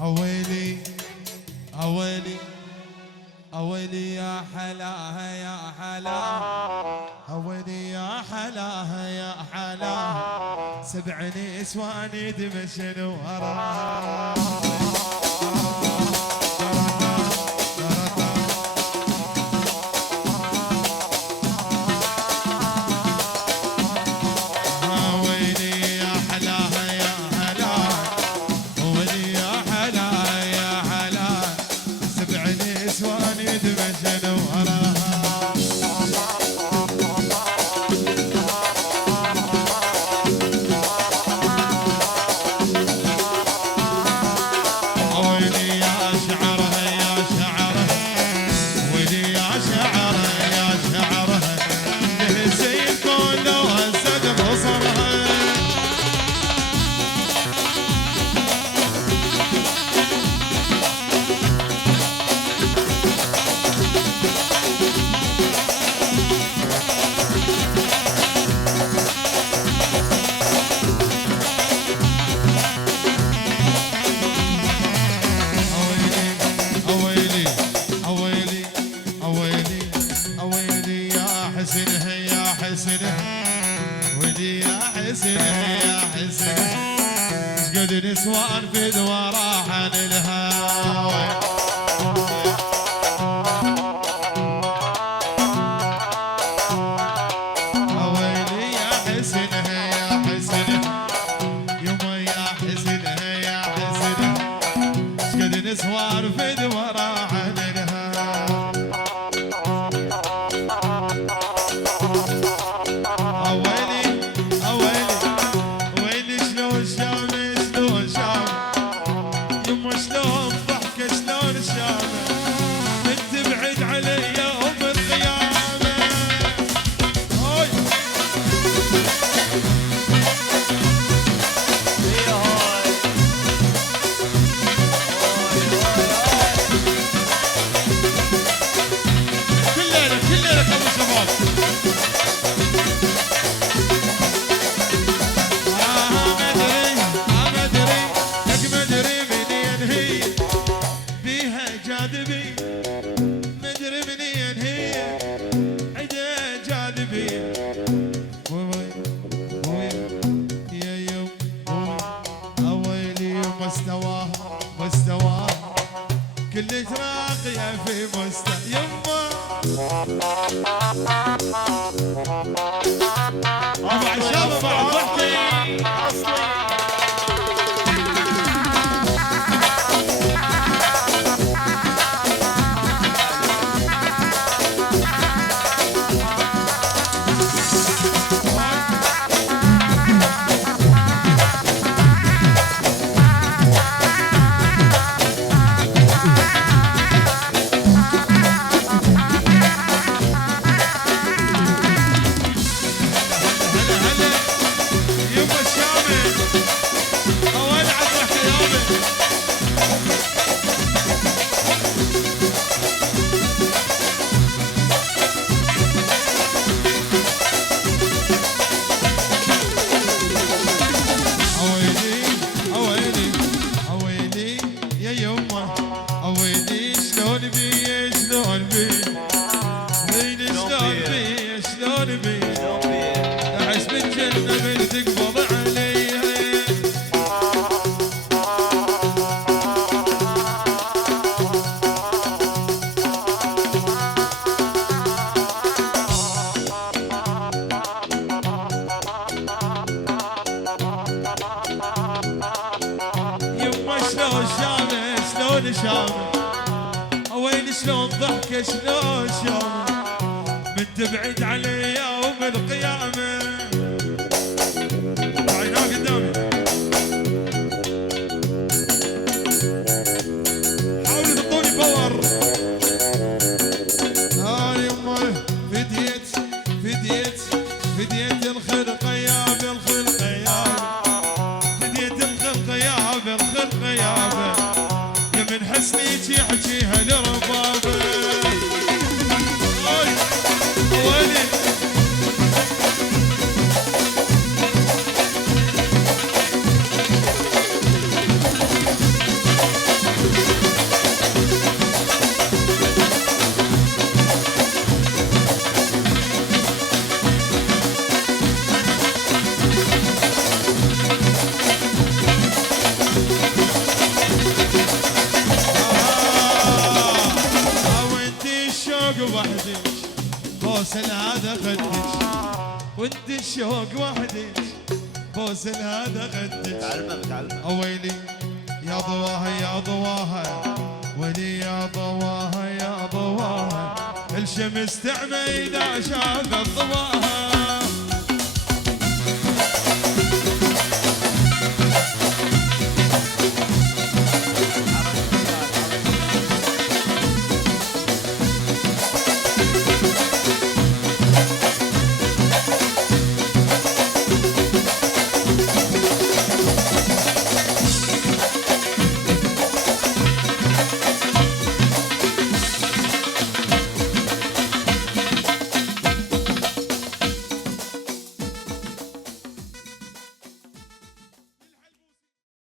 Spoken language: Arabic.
اويلي اويلي اويلي يا حلاها يا حلاها، اويلي يا حلاها يا حلاها، 7 نسوان يدمشن وراها. شقد نسوان في ذوراح عن الهوى. اويلي يا حسن يا حسن، يما يا حسن يا حسن، شقد نسوان في ذوراح عن الهوى. اويلي اويلي اويلي شلون شامي شلون شامي، يما شلون ضحكه شلون شامي، من تبعد علي يوم القيامه. هاي كل ليله كل ليله ابو شباب. كلش راقية في يما مع الشباب مع الضحكة. شلون شامه، وين شلون ضحكه شلون شامه، من تبعد علي يوم القيامه. عيناه قدامي حاولوا تعطوني باور. يما فديت فديت فديت الخلقه يا بالخلقه يا، فديت الخلقه يا بالخلقه يا، من حسنيك يحكيها لربابه. ويلي الشوق وحدك بوس هذا غدك متعلمة ويلي يا ضواها يا ضواها ويلي يا ضواها يا ضواها الشمس تعمى إذا شافت ضواها